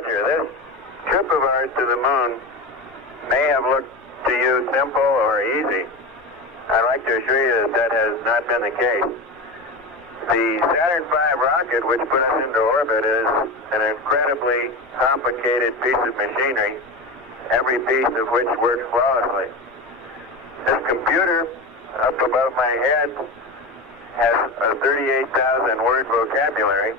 Roger. This trip of ours to the moon may have looked to you simple or easy. I'd like to assure you that that has not been the case. The Saturn V rocket, which put us into orbit, is an incredibly complicated piece of machinery, every piece of which works flawlessly. This computer up above my head has a 38,000 word vocabulary,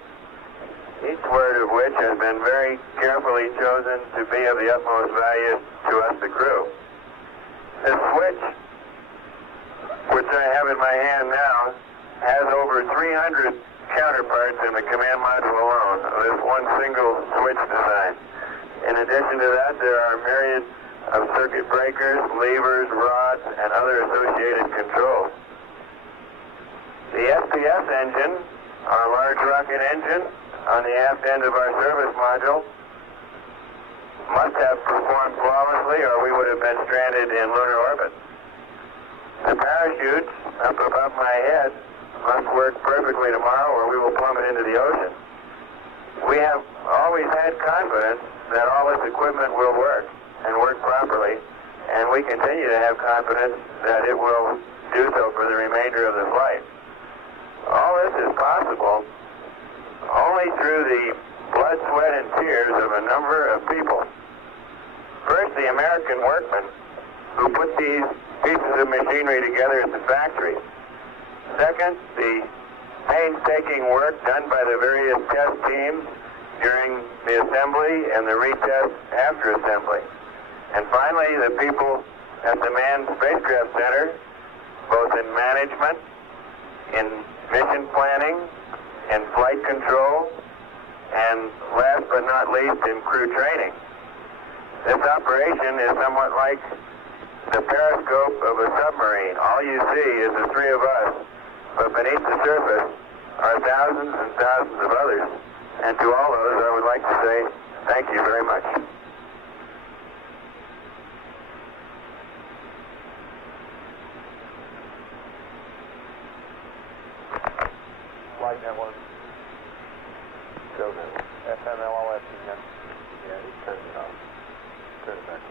each word of which has been very carefully chosen to be of the utmost value to us, the crew. This switch, which I have in my hand now, has over 300 counterparts in the command module alone of this one single switch design. In addition to that, there are myriad of circuit breakers, levers, rods, and other associated controls. The SPS engine, our large rocket engine, on the aft end of our service module, must have performed flawlessly or we would have been stranded in lunar orbit. The parachutes up above my head must work perfectly tomorrow or we will plummet into the ocean. We have always had confidence that all this equipment will work and work properly, and we continue to have confidence that it will do so for the remainder of the flight. All this is possible only through the blood, sweat, and tears of a number of people. First, the American workmen who put these pieces of machinery together at the factory. Second, the painstaking work done by the various test teams during the assembly and the retest after assembly. And finally, the people at the Manned Spacecraft Center, both in management, in mission planning, in flight control, and last but not least, in crew training. This operation is somewhat like the periscope of a submarine. All you see is the three of us, but beneath the surface are thousands and thousands of others. And to all those, I would like to say thank you very much. Flight network. Go ahead. FMLOS again. Yeah, he turned it off. Turn it back.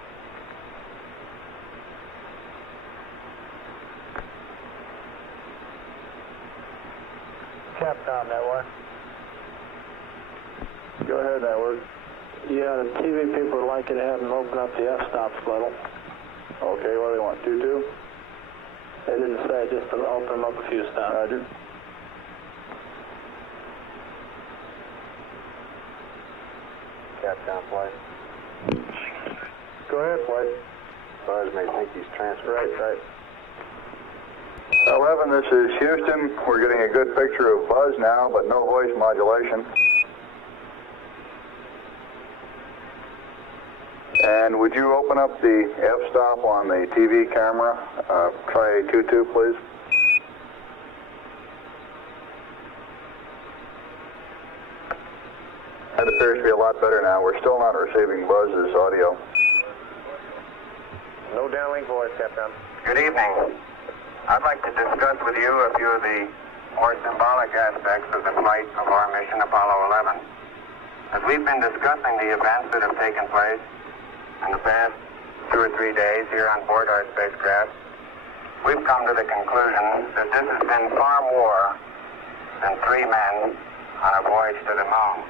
Capcom network. Go ahead, network. Yeah, the TV people would like you to have them open up the f-stops little. Okay, what do they want, 2-2? They didn't say, just to open them up a few stops. Roger. Capcom flight. Go ahead, flight. Buzz may think he's transferred. Right. 11, this is Houston. We're getting a good picture of buzz now, but no voice modulation. And would you open up the f-stop on the TV camera? Try 2-2, please. That appears to be a lot better now. We're still not receiving buzz's audio. No downlink voice, Capcom. Good evening. I'd like to discuss with you a few of the more symbolic aspects of the flight of our mission Apollo 11. As we've been discussing the events that have taken place in the past 2 or 3 days here on board our spacecraft, we've come to the conclusion that this has been far more than 3 men on a voyage to the moon.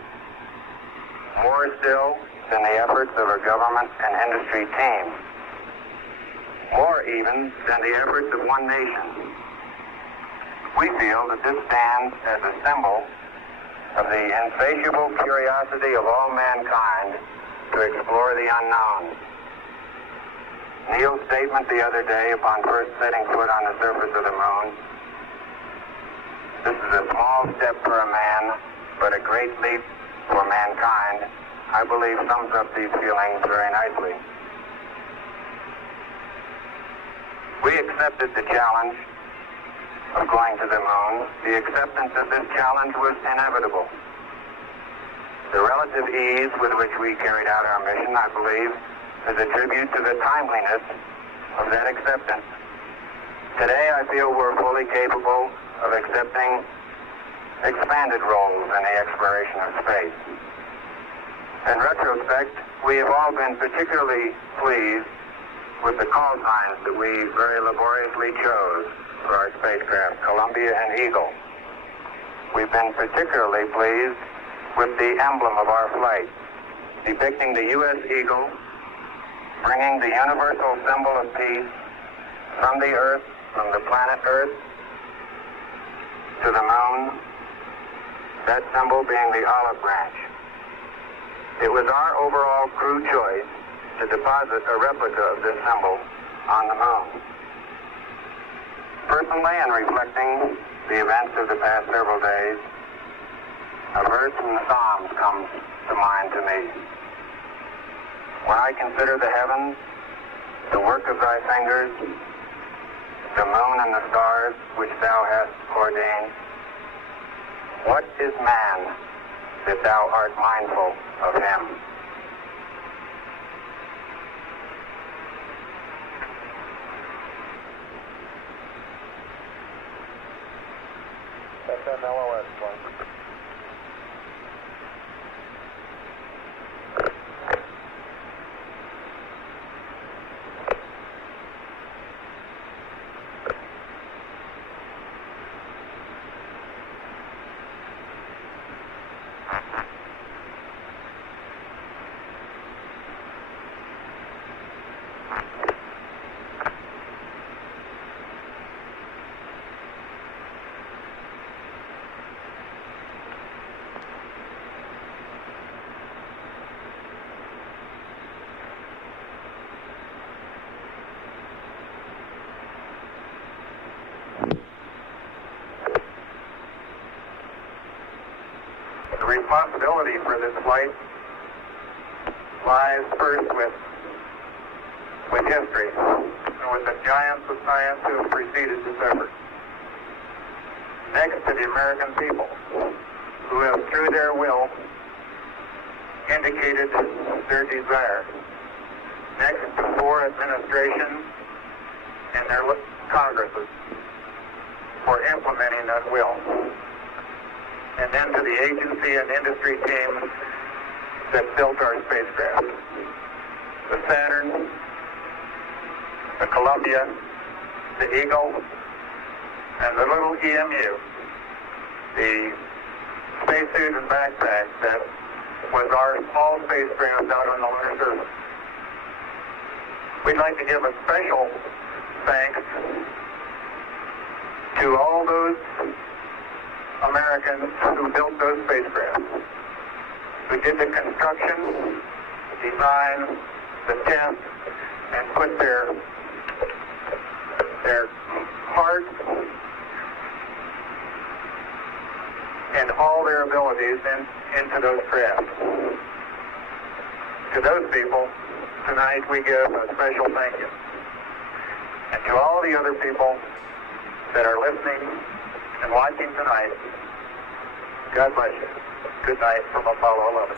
More still than the efforts of a government and industry team. More even than the efforts of one nation. We feel that this stands as a symbol of the insatiable curiosity of all mankind to explore the unknown. Neil's statement the other day upon first setting foot on the surface of the moon, this is a small step for a man, but a great leap for mankind, I believe sums up these feelings very nicely. We accepted the challenge of going to the moon. The acceptance of this challenge was inevitable. The relative ease with which we carried out our mission, I believe, is a tribute to the timeliness of that acceptance. Today, I feel we're fully capable of accepting expanded roles in the exploration of space. In retrospect, we have all been particularly pleased with the call signs that we very laboriously chose for our spacecraft, Columbia and Eagle. We've been particularly pleased with the emblem of our flight, depicting the U.S. Eagle, bringing the universal symbol of peace from the Earth, from the planet Earth, to the moon, that symbol being the olive branch. It was our overall crew choice to deposit a replica of this symbol on the moon. Personally, in reflecting the events of the past several days, a verse from the Psalms comes to mind to me. When I consider the heavens, the work of thy fingers, the moon and the stars which thou hast ordained, what is man that thou art mindful of him? FMLOS flight. The responsibility for this flight lies first with history and with the giants of science who have preceded this effort. Next to the American people, who have through their will indicated their desire. Next to 4 administrations and their Congresses for implementing that will. And then to the agency and industry teams that built our spacecraft. The Saturn, the Columbia, the Eagle, and the little EMU, the spacesuit and backpack that was our small spacecraft out on the lunar surface. We'd like to give a special thanks to all those Americans who built those spacecraft, who did the construction, design, the test, and put their heart and all their abilities into those craft. To those people, tonight we give a special thank you. And to all the other people that are listening and watching tonight, God bless you. Good night from Apollo 11.